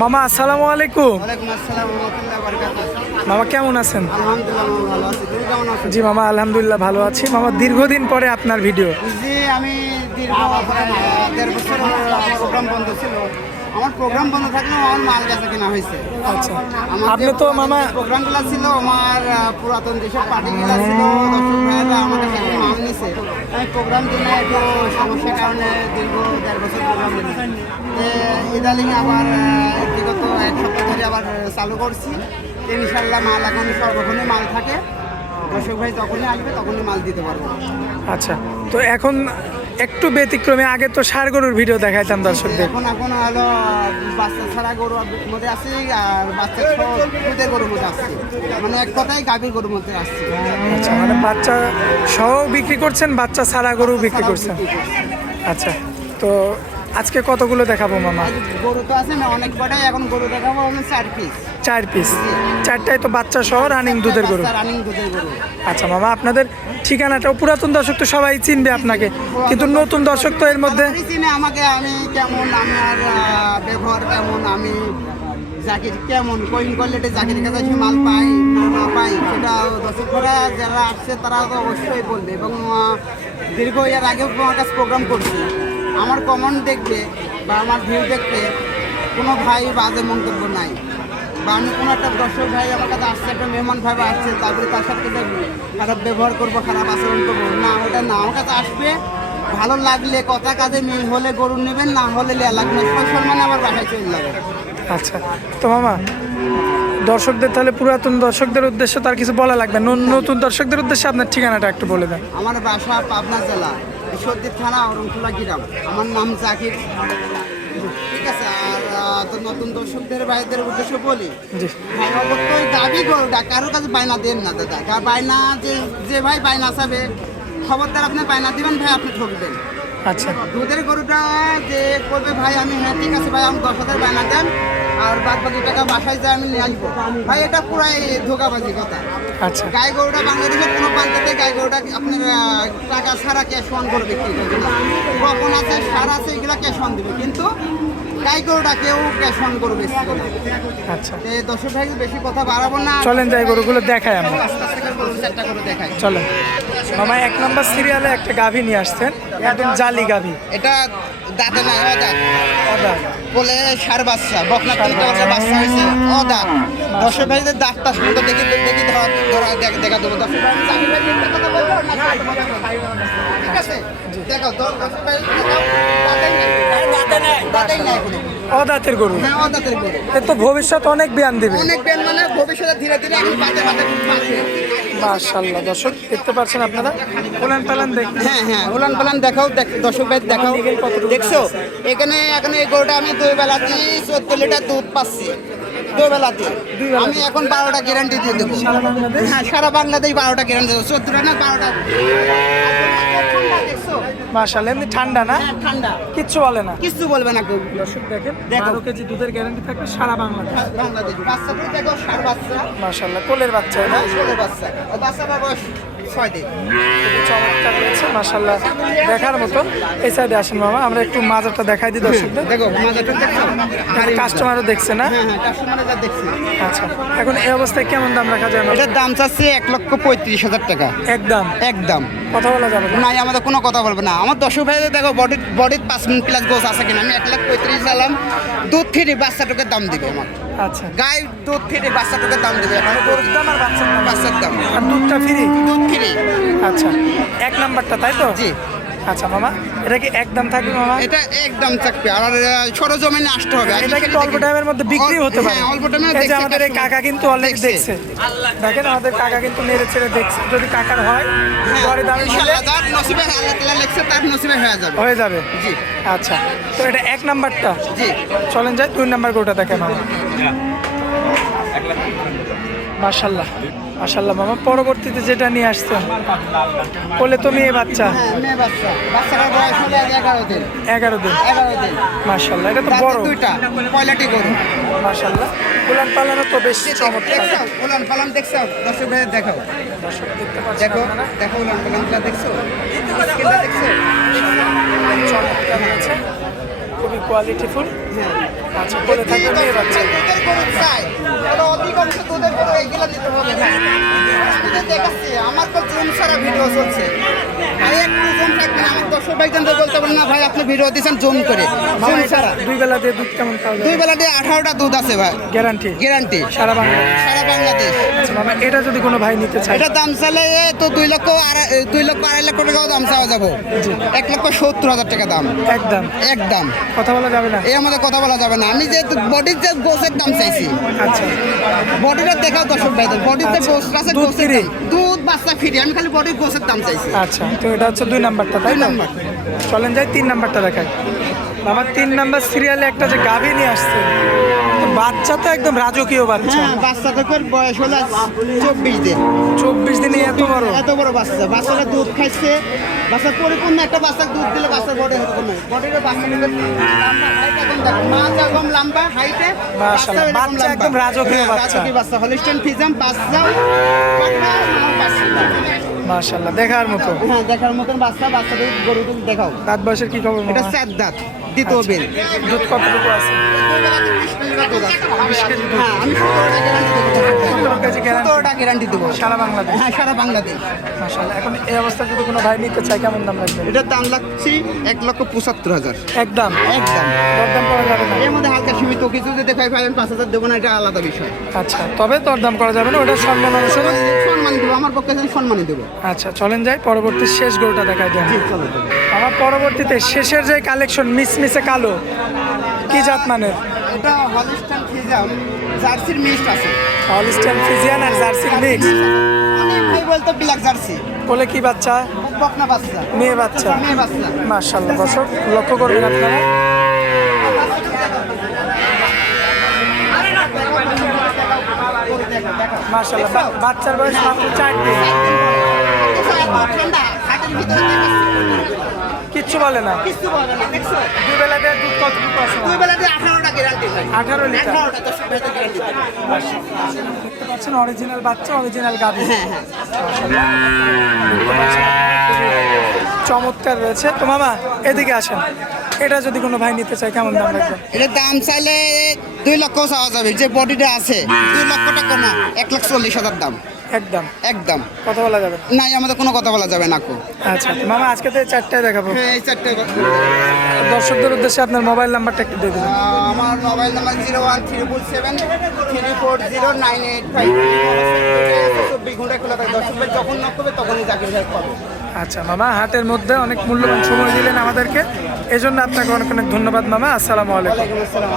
মামা আসসালামু আলাইকুম। ওয়ালাইকুম আসসালাম ওয়া রাহমাতুল্লাহি ওয়া বারাকাতুহু। মামা কেমন আছেন? আলহামদুলিল্লাহ আমি ভালো আছি। তুমি কেমন আছো? জি মামা আলহামদুলিল্লাহ ভালো আছি। মামা দীর্ঘদিন পরে আপনার ভিডিও। জি আমি দীর্ঘ 1.5 বছর প্রোগ্রাম বন্ধ ছিল। আমার প্রোগ্রাম বন্ধ থাকলেও আমার মাল বেচা কেনা হয়েছে। আচ্ছা আপনি তো মামা প্রোগ্রামগুলো ছিল আমার পুরাতন যেসব পার্টিগুলো ছিল দর্শক ভাইয়েরা আমাদের কাছে মাল নিছে। আমি প্রোগ্রাম দিনে একটু সমস্যার কারণে দীর্ঘ 1.5 বছর প্রোগ্রাম দিয়েছি। ইদানিং আবার বিগত 1 সপ্তাহ ধরে আবার চালু করছি। ইনশাল্লাহ মাল এখন সর্বক্ষণে মাল থাকে। দর্শক ভাই যখনই আসবে তখনই মাল দিতে পারবো। আচ্ছা তো এখন একটু ব্যতিক্রমে আগে তো ষাঁড় গরুর ভিডিও দেখাইতাম দর্শকদের। এখন হলো বাচ্চা ছাড়া গরুর মধ্যে আসছি আর বাচ্চা দুধের গরুর মধ্যে আসছি, মানে এক কথাই গাভীর গরুর মধ্যে আসছি। আচ্ছা মানে বাচ্চা সহ বিক্রি করছেন, বাচ্চা ছাড়া গরু বিক্রি করছেন। আচ্ছা তো আজকে কতগুলো দেখাবো মামা? গরু তো আছে না অনেক কটাই, এখন গরু দেখাবো হলো 4 পিস। 4 পিস, 4টাই তো বাচ্চা সহ রানিং দুধের গরু। রানিং দুধের গরু। আচ্ছা মামা আপনাদের ঠিকানাটাও পুরাতন দর্শক তো সবাই চিনবে আপনাকে, কিন্তু নতুন দর্শক তো এর মধ্যে চিনে আমাকে, আমি কেমন, আমার ব্যবহার কেমন, আমি জাকির কেমন, কোন কোয়ালিটি জাকির কাছে এসে মাল পাই না পাই সেটা দর্শকরা যারা আসছে তারা তো অবশ্যই বলবে। এবং দীর্ঘ এর আগেও আমার কাছে প্রোগ্রাম করছি, আমার কমেন্ট দেখবে বা আমার ভিউ দেখবে কোনো ভাই বাজে মন্তব্য নাই, বা আমি কোনো একটা দর্শক ভাই আমার কাছে আসছে, একটা মেহমান ভাই আসছে, তারপরে তার সাথে খারাপ ব্যবহার করবো, খারাপ আচরণ করবো না, ওটা না। আমার কাছে আসবে, ভালো লাগলে কথা কাজে মিল হলে গরু নেবেন, না হলে লেয়া লাগবে না, সম্মানে আমার বাসায় চলে যাবে। আচ্ছা তো মামা দর্শকদের তাহলে পুরাতন দর্শকদের উদ্দেশ্যে তার কিছু বলা লাগবে, নতুন দর্শকদের উদ্দেশ্যে আপনার ঠিকানাটা একটু বলে দেন। আমার বাসা পাবনা জেলা ঈশ্বরদীর থানা অরণখোলা গ্রাম। আমার নাম জাকির, ঠিক আছে। আর তো নতুন দর্শকদের ভাইদের উদ্দেশ্যে বলি, জি ভাই অবশ্যই দাবি গরুটা কারোর কাছে বায়না দেন না দাদা। বায়না যে ভাই বায়না চাবে খবরদার আপনি বায়না দিবেন ভাই, আপনি ঠকবেন। আচ্ছা দুধের গরুটা যে করবে ভাই আমি হ্যাঁ ঠিক আছে ভাই আমি 10,000 বায়না দেন আর বাদ বাকি টাকা বাসায় যায় আমি নিয়ে আসবো, ভাই এটা পুরাই ধোকাবাজি কথা। আচ্ছা গাই গরুটা বাংলাদেশের কোনো প্রান্তে গাই গরুটা আপনার টাকা ছাড়া ক্যাশ অন করে বিক্রি করবে না। কখন আছে সার আছে এগুলো ক্যাশ অন দেবে, কিন্তু গাই গরুটা কেউ ক্যাশ অন করে বেশি করে। আচ্ছা দর্শক ভাই বেশি কথা বাড়াবো না, চলেন যাই গরুগুলো দেখাই আমরা। আস্তে আস্তে করে গরু 4টা করে দেখাই। চলেন মামা 1 নম্বর সিরিয়ালে একটা গাভী নিয়ে আসছেন, একদম জালি গাভী। এটা দাঁতে নাই, অদাঁত অদা বলে সার বাচ্চা, বকনা 3টা বাচ্চা হয়েছে, অদাঁত। দর্শক ভাইদের দাঁতটা সুন্দর দেখি দেখা দেবো। দর্শক ভাই জাকির ভাই একটা কথা বলবো না, ঠিক আছে দেখো দর্শক ভাই দাঁতেই নাই কোনো। অদাতের গরু, হ্যাঁ অদাঁতের গরু, এর তো ভবিষ্যৎ অনেক বিয়ান দিবে। অনেক ব্যান মানে ভবিষ্যতে ধীরে ধীরে এখন বাদে পাচ্ছে। মাশাআল্লাহ দর্শক দেখতে পাচ্ছেন আপনারা, উলান পালান দেখুন। হ্যাঁ উলান পালান দেখাও, দর্শক ভাই দেখাও, দেখছো এখানে এখন এই গরুটা আমি 2 বেলাতে 14 লিটার দুধ পাচ্ছি, 2 বেলাতে। আমি এখন 12টা গ্যারান্টি দিয়ে দেবো। হ্যাঁ সারা বাংলাদেশ 12টা গ্যারান্টি দেবো, 14টা না 12টা। দেখছো মাশাআল্লাহ এমনি ঠান্ডা না, ঠান্ডা, কিচ্ছু বলে না। কিছু বলবে না কেউ। দর্শক দেখেন দেখো। 12 কেজি দুধের গ্যারান্টি থাকবে সারা বাংলাদেশ। বাংলাদেশ বাচ্চাটা দেখো, সার বাচ্চা, মাশাআল্লাহ কোলের বাচ্চা এটা, ষোলো বাচ্চা, বাচ্চাটার বয়স 6 দিন। খুবই চমৎকার রয়েছে মাশাআল্লাহ, দেখার মতো। এই সাইডে আসেন মামা, আমরা একটু মাজারটা দেখাই দিই দর্শকদের। দেখো মাজাটা দেখছো, কাস্টমারও দেখছে না। হ্যাঁ কাস্টমারে যা দেখছি। আচ্ছা এখন এই অবস্থায় কেমন দাম রাখা যায়? এটার দাম চাচ্ছি 1,35,000 টাকা একদম একদম। কথা বলা যাবে না। নাই আমাদের কোনো কথা বলবে না। আমার দর্শক ভাইদের দেখো বডির 5 মিনিট প্লাস গোছ আছে কিনা। আমি 1,35,000 চালাম, দুধ ফিরে বাচ্চাটাকে দাম দিবে আমার। আচ্ছা গায়ে দুধ ফিরে বাচ্চাটাকে দাম দিবে, মানে গরুর দাম আর বাচ্চার দাম, বাচ্চার দাম আর দুধটা ফ্রি। দুধ ফিরে। আচ্ছা 1 নাম্বারটা তাই তো? জি আচ্ছা মামা এটা কি একদম থাকবে মামা? এটা একদম থাকবে, আর সরজমিনে আসতে হবে। এটা কিন্তু অল্প টাইমের মধ্যে বিক্রি হতে পারে। হ্যাঁ অল্প টাইমে। এই যে আমাদের এই কাকা কিন্তু অলরেডি দেখছে, দেখেন আমাদের কাকা কিন্তু নেড়ে ছেড়ে দেখছে। যদি কাকার হয় পরে দামে মিলে যার নসিবে আল্লাহ তাআলা লেখছে তার নসিবে হয়ে যাবে। হয়ে যাবে। জি আচ্ছা তো এটা 1 নাম্বারটা। জি চলেন যাই 2 নাম্বার গরুটা দেখেন মামা। মাশাআল্লাহ মাশাআল্লাহ মামা, পরবর্তীতে যেটা নিয়ে আসছেন বলে তো মেয়ে বাচ্চা। হ্যাঁ মেয়ে বাচ্চা, বাচ্চাটার বয়স হলো 11 দিন। 11 দিন 11 দিন। মাশাআল্লাহ, এটা তো দাঁতে বড়। 2টা কোয়ালিটি গরু। মাশাআল্লাহ উলান পালানো তো বেশ চমৎকার। দেখছো উলান পালান দেখছো, দর্শক ভাই দেখাও, দর্শক দেখতে পাচ্ছেন দেখো আপনারা, দেখো উলান পালানটা দেখছো, স্কিনটা দেখছো। চমৎকার হয়েছে, খুবই কোয়ালিটিফুল। আচ্ছা, বলে থাকবে মেয়ে বাচ্চা। দুধের গরু চাই, ওরা অধিকাংশ দুধের গরু এইগুলো নিতে হবে ভাই। আমি তো দেখাচ্ছি, আমার তো জুম ছাড়া ভিডিও চলছে ভাই, একটু জুম থাকবেন। আমার দর্শক ভাইজান তো বলতে পারেন না ভাই আপনি ভিডিও দিচ্ছেন জুম করে, জুম ছাড়া। দুই বেলা দিয়ে দুধ কেমন খাওয়া দুই যাবে? বেলা দিয়ে 18টা দুধ আছে ভাই, গ্যারান্টি গ্যারান্টি সারা বাংলা। সারা বাংলাদেশ। আচ্ছা মামা, এটা যদি কোনো ভাই নিতে চায়, এটা দাম চাইলে তো 2 লক্ষ 2.5 লক্ষ টাকাও দাম চাওয়া যাবো। 1,70,000 টাকা দাম একদম একদম। কথা বলা যাবে না? এই আমাদের কথা বলা যাবে না। আমি যে বডির যে গোসের দাম চাইছি, আচ্ছা, বডিটা দেখাও দর্শক ভাইদের, বডিতে আচ্ছা। গোস আছে, দুধ গোসের free? দাম। দুধ বাচ্চা ফ্রি, আমি খালি বডির গোসের দাম চাইছি। আচ্ছা, তো এটা হচ্ছে 2 নাম্বারটা, তাই 2 না? নাম্বার। চলেন যাই 3 নাম্বারটা দেখাই। আমার 3 নাম্বার সিরিয়ালে একটা যে গাভী নিয়ে আসছে, তো বাচ্চা তো একদম রাজকীয় বাচ্চা। হ্যাঁ, বাচ্চাদের বয়স হলো 24 দিন। 24 দিনে এত বড়? এত বড় বাচ্চা, বাচ্চারা দুধ খাইছে, বাচ্চা পরিপূর্ণ একটা বাচ্চা দুধ দিলে বাচ্চার বডি এরকম নয়, বডির বাচ্চা নিবে লম্বা হাইট এখন দেখো, মা যেরকম লম্বা হাইটে, মাশাআল্লাহ, বাচ্চা একদম রাজকীয় বাচ্চা। রাজকীয় বাচ্চা, হলিস্টিয়ান ফ্রিজিয়ান বাচ্চা, মাশাআল্লাহ, দেখার মতো। হ্যাঁ দেখার মতন বাচ্চা, বাচ্চাদের গরু দুধ দেখাও। দাঁত বয়সের কি খবর এটা মামা? 4 দাঁত, দ্বিতীয় বেল। দুধ কতটুকু আছে? 20 কেজি দুধ। হ্যাঁ, আমি 17টা গ্যারান্টি দেবো। 17 কেজি গ্যারান্টি 17টা গ্যারান্টি দেবো সারা বাংলাদেশ। হ্যাঁ, সারা বাংলাদেশ। মাশাআল্লাহ, এখন এই অবস্থা যদি কোনো ভাই নিতে চায় কেমন দাম লাগবে? এটার দাম লাগছে 1,75,000 একদম একদম। দরদাম করা যাবে না? এর মধ্যে হালকা সীমিত কিছু যদি দেখাই ভাই, আমি 5,000 দেবো না, এটা আলাদা বিষয়। আচ্ছা, তবে দরদাম করা যাবে না, ওটা সম্মান অনুসারে। সম্মানী দেবো, আমার পক্ষে সম্মানী দেবো। আচ্ছা, চলেন যাই পরবর্তী শেষ গরুটা দেখাই দেন। চলো আমার পরবর্তীতে শেষের যে কালেকশন মিসমিসে কালো, কি জাত মানের? এটা হলিস্টান ফ্রিজিয়ান জার্সির মিক্সড আছে। হলিস্টাইন ফ্রিজিয়ান আর জার্সির মিক্স। অনেক ভাই বলতো ব্ল্যাক জার্সি, বলে কি বাচ্চা? বকনা বাচ্চা, মেয়ে বাচ্চা। মেয়ে বাচ্চা। মাশাআল্লাহ, দর্শক লক্ষ্য করবেন আপনারা। মাশাআল্লাহ, বাচ্চার বয়স মাত্র 4 দিন। ঠান্ডা, হাটের ভিতরে দেখাচ্ছি। কিচ্ছু বলে না? কিছু বলে না, দেখছো? দুই বেলা দিয়ে দুধ কতটুকু আছে? দুই বেলাতে 18টা গ্যারান্টি ভাই। 18 লিটার। 18টা 10 টাকা গ্যারান্টি। দেখতে পাচ্ছেন অরিজিনাল বাচ্চা, অরিজিনাল গাভী। হ্যাঁ হ্যাঁ। দেখতে পাচ্ছেন, চমৎকার রয়েছে। তো মামা এদিকে আসেন, এটা যদি কোনো ভাই নিতে চায় কেমন দাম রাখবেন? এটার দাম চাইলে 2 লক্ষ চাওয়া যাবে, যে বডিটা আছে 2 লক্ষ টাকা না, 1,40,000 দাম একদম একদম। কথা বলা যাবে না? নাই, আমাদের কোনো কথা বলা যাবে না কো। আচ্ছা, তো মামা আজকে তো এই 4টায় দেখাবো। হ্যাঁ, এই 4টে। দর্শকদের উদ্দেশ্যে আপনার মোবাইল নাম্বারটা একটু দিয়ে দেবেন। আমার মোবাইল নাম্বার 01777 34095। 24 ঘন্টা খোলা থাকে, দর্শক ভাই যখন নক করবে তখনই জাকির ভাই পাবে। আচ্ছা মামা, হাটের মধ্যে অনেক মূল্যবান সময় দিলেন আমাদেরকে, এজন্য আপনাকে অনেক অনেক ধন্যবাদ মামা। আসসালামু আলাইকুম। ওয়ালাইকুম আসসালাম।